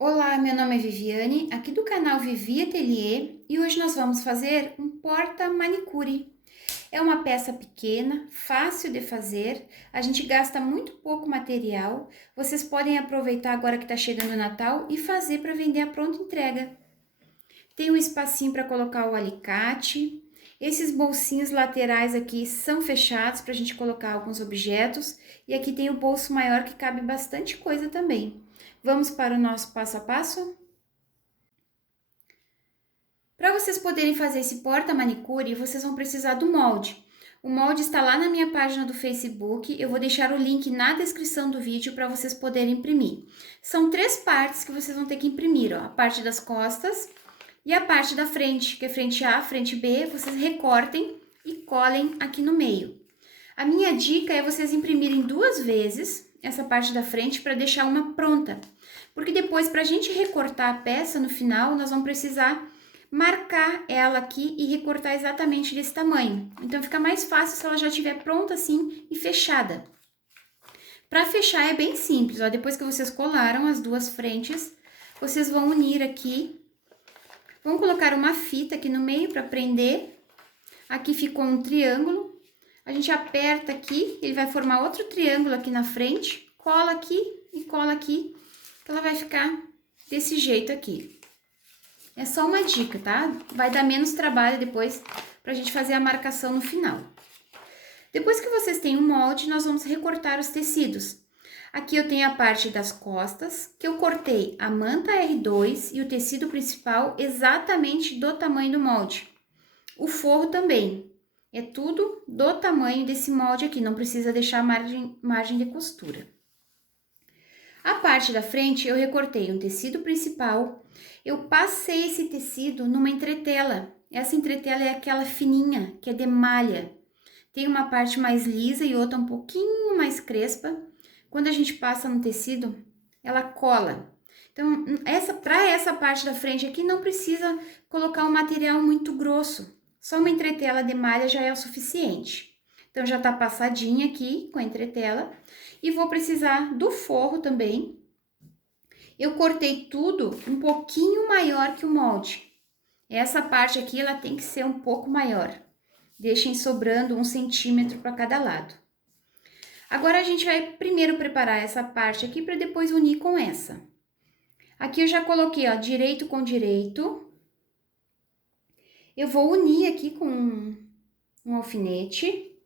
Olá, meu nome é Viviane, aqui do canal Vivi Atelier, e hoje nós vamos fazer um porta-manicure. É uma peça pequena, fácil de fazer, a gente gasta muito pouco material. Vocês podem aproveitar agora que está chegando o Natal e fazer para vender a pronta entrega. Tem um espacinho para colocar o alicate. Esses bolsinhos laterais aqui são fechados para a gente colocar alguns objetos. E aqui tem o bolso maior que cabe bastante coisa também. Vamos para o nosso passo a passo? Para vocês poderem fazer esse porta-manicure, vocês vão precisar do molde. O molde está lá na minha página do Facebook, eu vou deixar o link na descrição do vídeo para vocês poderem imprimir. São três partes que vocês vão ter que imprimir, ó, a parte das costas e a parte da frente, que é frente A, frente B, vocês recortem e colhem aqui no meio. A minha dica é vocês imprimirem duas vezes essa parte da frente para deixar uma pronta, porque depois, para a gente recortar a peça no final, nós vamos precisar marcar ela aqui e recortar exatamente desse tamanho. Então, fica mais fácil se ela já estiver pronta assim e fechada. Para fechar é bem simples, ó. Depois que vocês colaram as duas frentes, vocês vão unir aqui. Vão colocar uma fita aqui no meio para prender. Aqui ficou um triângulo. A gente aperta aqui, ele vai formar outro triângulo aqui na frente. Cola aqui e cola aqui, que ela vai ficar desse jeito aqui. É só uma dica, tá? Vai dar menos trabalho depois pra gente fazer a marcação no final. Depois que vocês têm o molde, nós vamos recortar os tecidos. Aqui eu tenho a parte das costas, que eu cortei a manta R2 e o tecido principal exatamente do tamanho do molde. O forro também. É tudo do tamanho desse molde aqui, não precisa deixar margem de costura. A parte da frente eu recortei um tecido principal, eu passei esse tecido numa entretela. Essa entretela é aquela fininha, que é de malha. Tem uma parte mais lisa e outra um pouquinho mais crespa. Quando a gente passa no tecido, ela cola. Então, para essa parte da frente aqui, não precisa colocar um material muito grosso. Só uma entretela de malha já é o suficiente. Então, já tá passadinha aqui com a entretela. E vou precisar do forro também. Eu cortei tudo um pouquinho maior que o molde. Essa parte aqui, ela tem que ser um pouco maior. Deixem sobrando 1 centímetro para cada lado. Agora, a gente vai primeiro preparar essa parte aqui para depois unir com essa. Aqui eu já coloquei, ó, direito com direito. Eu vou unir aqui com um alfinete.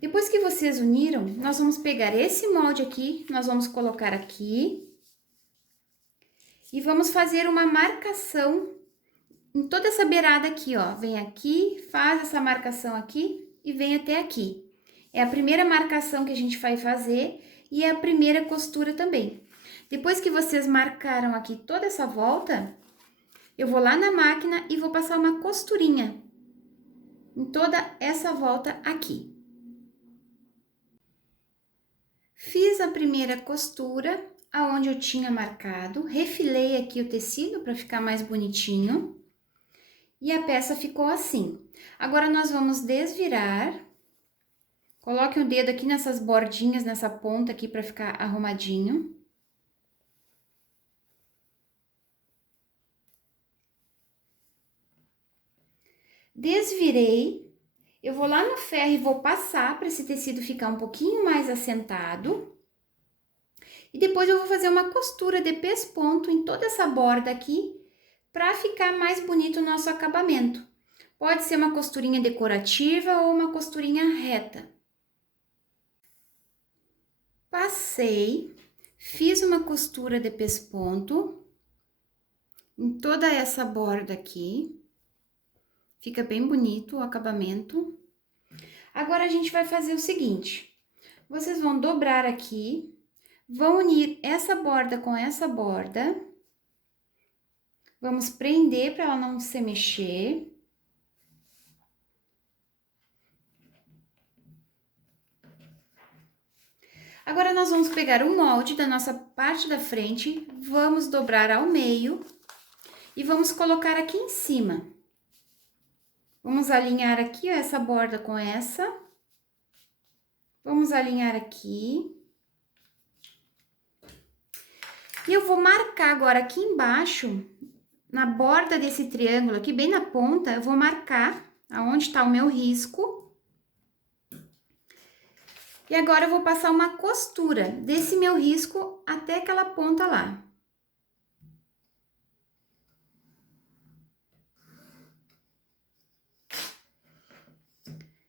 Depois que vocês uniram, nós vamos pegar esse molde aqui, nós vamos colocar aqui. E vamos fazer uma marcação em toda essa beirada aqui, ó. Vem aqui, faz essa marcação aqui e vem até aqui. É a primeira marcação que a gente vai fazer e é a primeira costura também. Depois que vocês marcaram aqui toda essa volta, eu vou lá na máquina e vou passar uma costurinha em toda essa volta aqui. Fiz a primeira costura aonde eu tinha marcado, refilei aqui o tecido para ficar mais bonitinho. E a peça ficou assim. Agora, nós vamos desvirar. Coloque o dedo aqui nessas bordinhas, nessa ponta aqui para ficar arrumadinho. Desvirei. Eu vou lá no ferro e vou passar para esse tecido ficar um pouquinho mais assentado. E depois eu vou fazer uma costura de pesponto em toda essa borda aqui, para ficar mais bonito o nosso acabamento. Pode ser uma costurinha decorativa ou uma costurinha reta. Passei, fiz uma costura de pesponto em toda essa borda aqui. Fica bem bonito o acabamento. Agora, a gente vai fazer o seguinte. Vocês vão dobrar aqui, vão unir essa borda com essa borda. Vamos prender para ela não se mexer. Agora, nós vamos pegar o molde da nossa parte da frente, vamos dobrar ao meio e vamos colocar aqui em cima. Vamos alinhar aqui, ó, essa borda com essa. Vamos Vamos alinhar aqui. E eu vou marcar agora aqui embaixo, na borda desse triângulo aqui, bem na ponta, eu vou marcar aonde está o meu risco. E agora eu vou passar uma costura desse meu risco até aquela ponta lá.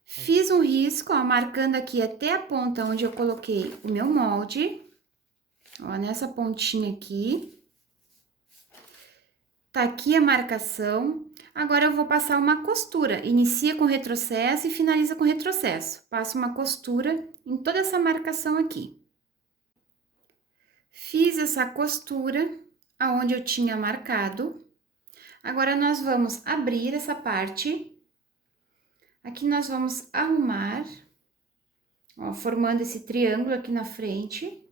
Fiz um risco, ó, marcando aqui até a ponta onde eu coloquei o meu molde. Ó, nessa pontinha aqui. Tá aqui a marcação. Agora eu vou passar uma costura. Inicia com retrocesso e finaliza com retrocesso. Passo uma costura em toda essa marcação aqui. Fiz essa costura aonde eu tinha marcado. Agora nós vamos abrir essa parte. Aqui nós vamos arrumar, ó, formando esse triângulo aqui na frente.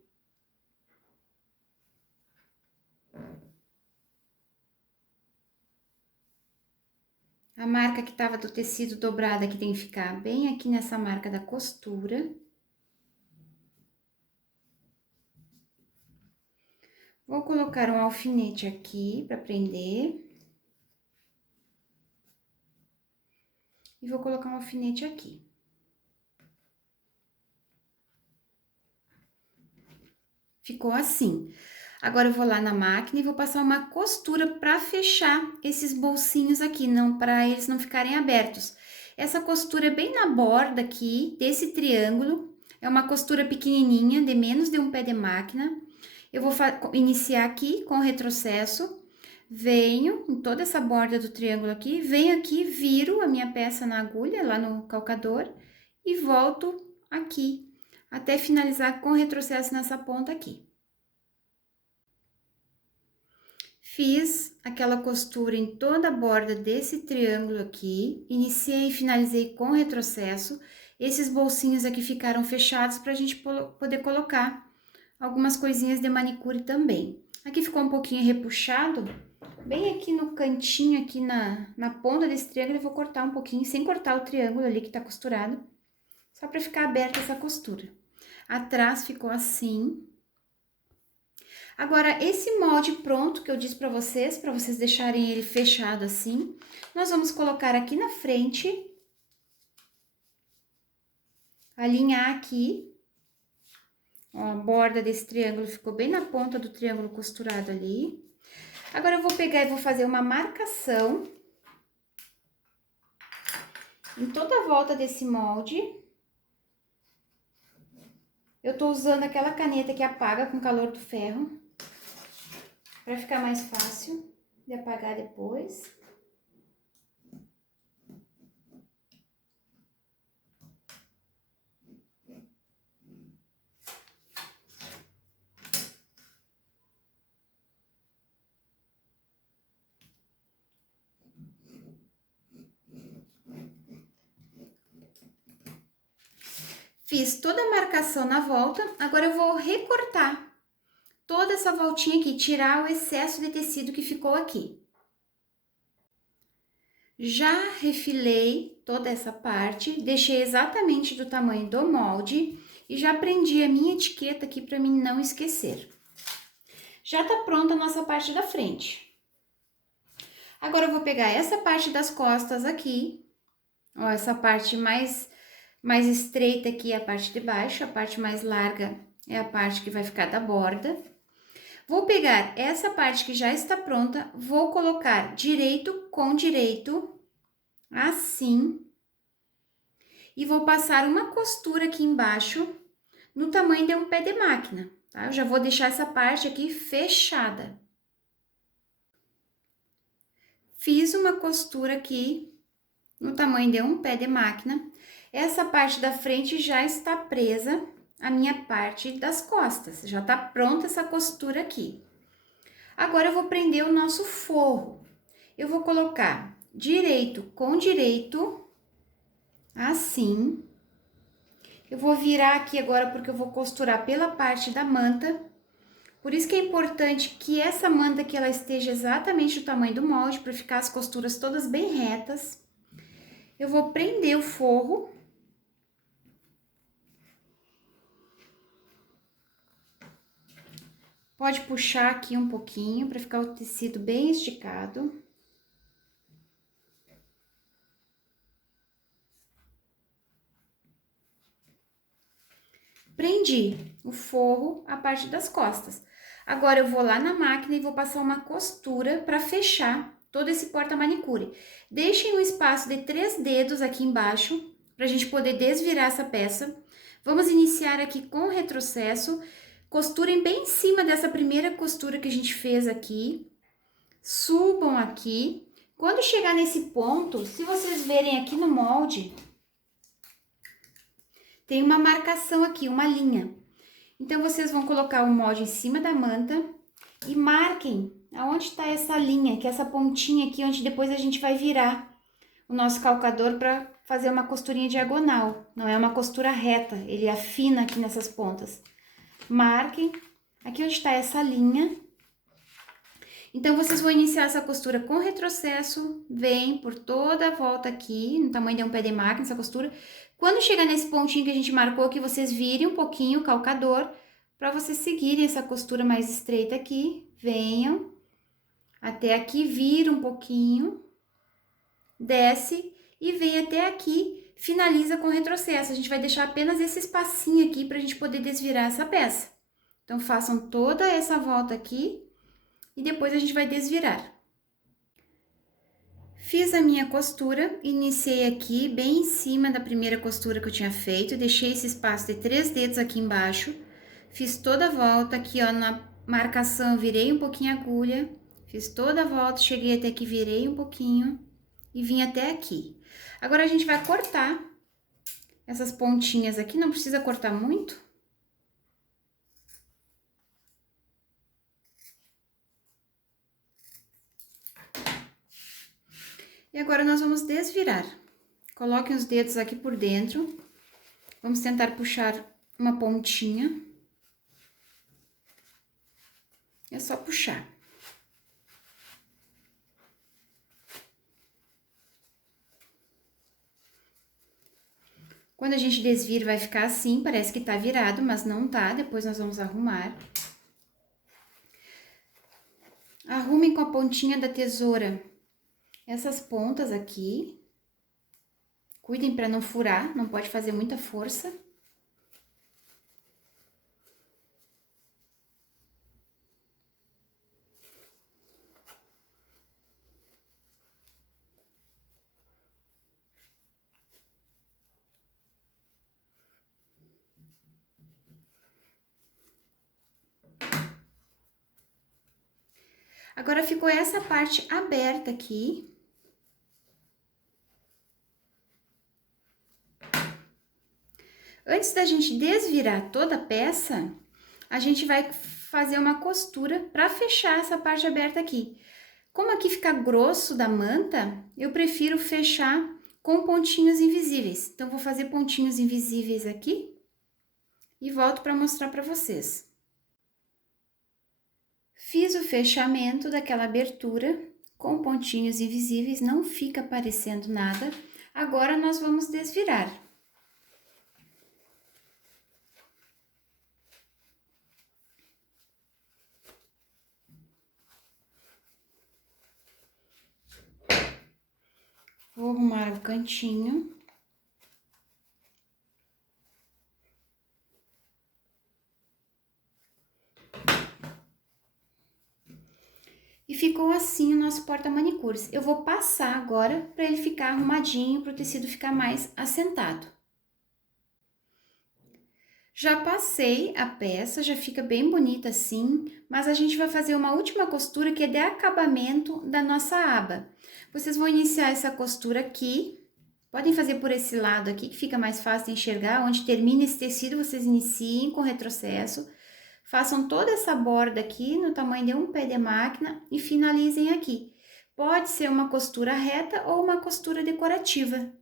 A marca que tava do tecido dobrado aqui tem que ficar bem aqui nessa marca da costura. Vou colocar um alfinete aqui para prender. E vou colocar um alfinete aqui. Ficou assim. Agora, eu vou lá na máquina e vou passar uma costura para fechar esses bolsinhos aqui, não, para eles não ficarem abertos. Essa costura é bem na borda aqui desse triângulo. É uma costura pequenininha, de menos de um pé de máquina. Eu vou iniciar aqui com o retrocesso. Venho em toda essa borda do triângulo aqui, venho aqui, viro a minha peça na agulha, lá no calcador, e volto aqui, até finalizar com retrocesso nessa ponta aqui. Fiz aquela costura em toda a borda desse triângulo aqui, iniciei e finalizei com retrocesso. Esses bolsinhos aqui ficaram fechados para a gente poder colocar algumas coisinhas de manicure também. Aqui ficou um pouquinho repuxado. Bem aqui no cantinho, aqui na ponta desse triângulo, eu vou cortar um pouquinho, sem cortar o triângulo ali que tá costurado, só pra ficar aberta essa costura. Atrás ficou assim. Agora, esse molde pronto que eu disse pra vocês deixarem ele fechado assim, nós vamos colocar aqui na frente, alinhar aqui, ó, a borda desse triângulo ficou bem na ponta do triângulo costurado ali. Agora, eu vou pegar e vou fazer uma marcação em toda a volta desse molde. Eu tô usando aquela caneta que apaga com calor do ferro, para ficar mais fácil de apagar depois. Fiz toda a marcação na volta, agora eu vou recortar toda essa voltinha aqui, tirar o excesso de tecido que ficou aqui. Já refilei toda essa parte, deixei exatamente do tamanho do molde e já prendi a minha etiqueta aqui para mim não esquecer. Já tá pronta a nossa parte da frente. Agora eu vou pegar essa parte das costas aqui, ó, essa parte mais estreita aqui é a parte de baixo, a parte mais larga é a parte que vai ficar da borda. Vou pegar essa parte que já está pronta, vou colocar direito com direito, assim, e vou passar uma costura aqui embaixo, no tamanho de um pé de máquina, tá? Eu já vou deixar essa parte aqui fechada. Fiz uma costura aqui, no tamanho de um pé de máquina. Essa parte da frente já está presa a minha parte das costas, já tá pronta essa costura aqui. Agora, eu vou prender o nosso forro. Eu vou colocar direito com direito, assim. Eu vou virar aqui agora, porque eu vou costurar pela parte da manta. Por isso que é importante que essa manta aqui, ela esteja exatamente do tamanho do molde, para ficar as costuras todas bem retas. Eu vou prender o forro. Pode puxar aqui um pouquinho para ficar o tecido bem esticado. Prendi o forro, a parte das costas. Agora, eu vou lá na máquina e vou passar uma costura para fechar todo esse porta-manicure. Deixem um espaço de 3 dedos aqui embaixo, para a gente poder desvirar essa peça. Vamos iniciar aqui com o retrocesso. Costurem bem em cima dessa primeira costura que a gente fez aqui. Subam aqui. Quando chegar nesse ponto, se vocês verem aqui no molde, tem uma marcação aqui, uma linha. Então, vocês vão colocar o molde em cima da manta e marquem aonde está essa linha, que é essa pontinha aqui, onde depois a gente vai virar o nosso calcador para fazer uma costurinha diagonal. Não é uma costura reta, ele afina aqui nessas pontas. Marquem aqui onde está essa linha. Então, vocês vão iniciar essa costura com retrocesso, vem por toda a volta aqui, no tamanho de um pé de máquina, essa costura. Quando chegar nesse pontinho que a gente marcou, que vocês virem um pouquinho o calcador, para vocês seguirem essa costura mais estreita aqui, venham até aqui, vira um pouquinho, desce e vem até aqui, finaliza com retrocesso. A gente vai deixar apenas esse espacinho aqui para a gente poder desvirar essa peça. Então, façam toda essa volta aqui e depois a gente vai desvirar. Fiz a minha costura, iniciei aqui bem em cima da primeira costura que eu tinha feito, deixei esse espaço de 3 dedos aqui embaixo, fiz toda a volta aqui, ó, na marcação, virei um pouquinho a agulha, fiz toda a volta, cheguei até aqui, virei um pouquinho e vim até aqui. Agora, a gente vai cortar essas pontinhas aqui, não precisa cortar muito. E agora, nós vamos desvirar. Coloquem os dedos aqui por dentro. Vamos tentar puxar uma pontinha. É só puxar. Quando a gente desvira, vai ficar assim, parece que tá virado, mas não tá. Depois nós vamos arrumar. Arrumem com a pontinha da tesoura essas pontas aqui. Cuidem para não furar, não pode fazer muita força. Agora, ficou essa parte aberta aqui. Antes da gente desvirar toda a peça, a gente vai fazer uma costura para fechar essa parte aberta aqui. Como aqui fica grosso da manta, eu prefiro fechar com pontinhos invisíveis. Então, vou fazer pontinhos invisíveis aqui e volto para mostrar para vocês. Fiz o fechamento daquela abertura com pontinhos invisíveis, não fica aparecendo nada. Agora, nós vamos desvirar. Vou arrumar o cantinho. E ficou assim o nosso porta-manicures. Eu vou passar agora para ele ficar arrumadinho, para o tecido ficar mais assentado. Já passei a peça, já fica bem bonita assim, mas a gente vai fazer uma última costura que é de acabamento da nossa aba. Vocês vão iniciar essa costura aqui, podem fazer por esse lado aqui, que fica mais fácil de enxergar, onde termina esse tecido, vocês iniciem com retrocesso. Façam toda essa borda aqui no tamanho de um pé de máquina e finalizem aqui. Pode ser uma costura reta ou uma costura decorativa.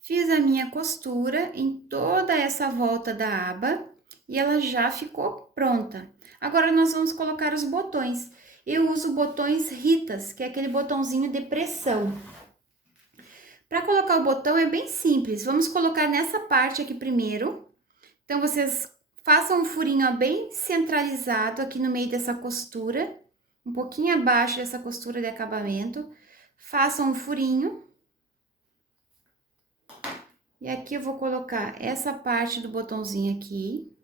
Fiz a minha costura em toda essa volta da aba e ela já ficou pronta. Agora, nós vamos colocar os botões. Eu uso botões Ritas, que é aquele botãozinho de pressão. Para colocar o botão é bem simples. Vamos colocar nessa parte aqui primeiro. Então, vocês Faça um furinho ó, bem centralizado aqui no meio dessa costura, um pouquinho abaixo dessa costura de acabamento. Faça um furinho. E aqui eu vou colocar essa parte do botãozinho aqui,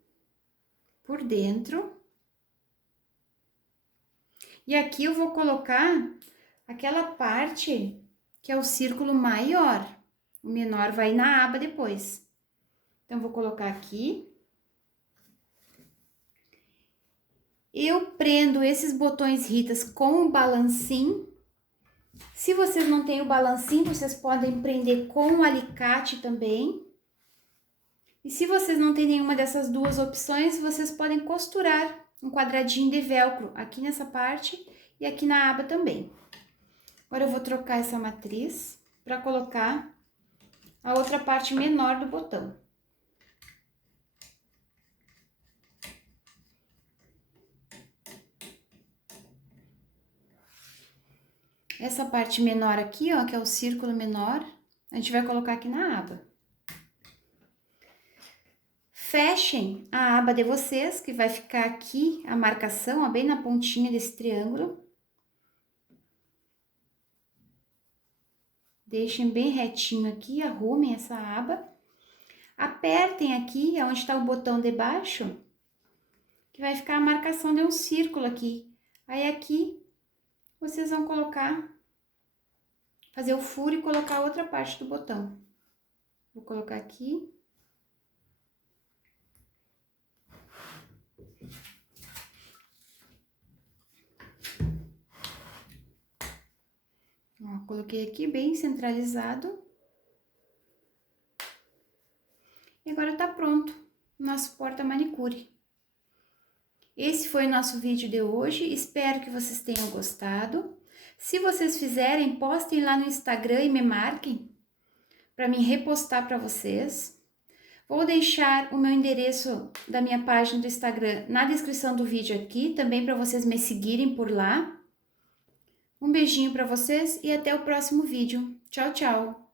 por dentro. E aqui eu vou colocar aquela parte que é o círculo maior. O menor vai na aba depois. Então, vou colocar aqui. Eu prendo esses botões Ritas com o balancim. Se vocês não têm o balancim, vocês podem prender com o alicate também. E se vocês não têm nenhuma dessas duas opções, vocês podem costurar um quadradinho de velcro aqui nessa parte e aqui na aba também. Agora, eu vou trocar essa matriz para colocar a outra parte menor do botão. Essa parte menor aqui, ó, que é o círculo menor, a gente vai colocar aqui na aba. Fechem a aba de vocês, que vai ficar aqui a marcação, ó, bem na pontinha desse triângulo. Deixem bem retinho aqui, arrumem essa aba. Apertem aqui, onde está o botão de baixo, que vai ficar a marcação de um círculo aqui. Aí, aqui, vocês vão colocar, fazer o furo e colocar a outra parte do botão. Vou colocar aqui. Ó, coloquei aqui bem centralizado. E agora tá pronto o nosso porta manicure. Esse foi o nosso vídeo de hoje, espero que vocês tenham gostado. Se vocês fizerem, postem lá no Instagram e me marquem para mim repostar para vocês. Vou deixar o meu endereço da minha página do Instagram na descrição do vídeo aqui, também para vocês me seguirem por lá. Um beijinho para vocês e até o próximo vídeo. Tchau, tchau!